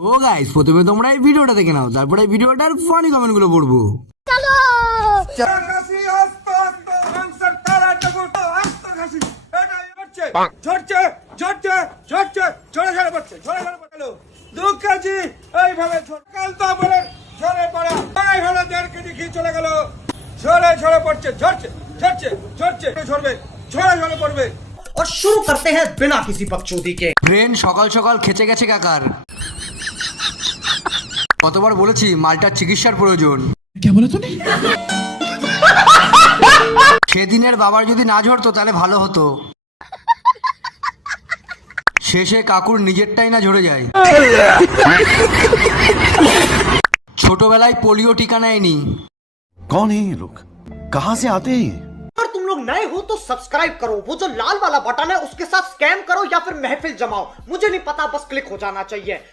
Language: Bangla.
ও গাইস প্রথমে তোমরা এই ভিডিওটা দেখে নাও তারপরে এই ভিডিওটার ফানি কমেন্ট গুলো পড়বো খাসি আস্ত আস্ত মাংসের কালা টুকুটো আস্ত খাসি এটা হচ্ছে ঝরছে ঝরছে ঝরছে ঝরে ঝরে পড়ছে ঝরে ঝরে পড়লো দু কেজি এইভাবে ঝরে কাল তো বলে ঝরে পড়া এইভাবে দেড় কেজি ঘি চলে গেল ঝরে ঝরে পড়ছে ঝরছে ঝরছে ঝরছে ঝরবে ঝরে ঝরে পড়বে और शुरू करते हैं बिना किसी बकचोदी के ব্রেন সকাল সকাল খেচে গেছে কাকার কতবার বলেছি মালটার চিকিৎসার প্রয়োজন সেদিনের বাবার যদি না ঝরতো তাহলে ভালো হতো শেষে কাকুর নিজেরটাই না ঝরে যায় ছোটবেলায় পোলিও টিকা নেয়নি कौन है ये लोग कहाँ से आते हैं ये अगर तुम लोग नए हो तो सब्सक्राइब करो वो जो लाल वाला बटन है उसके साथ स्कैम करो या फिर महफिल जमाओ मुझे नहीं पता बस क्लिक हो जाना चाहिए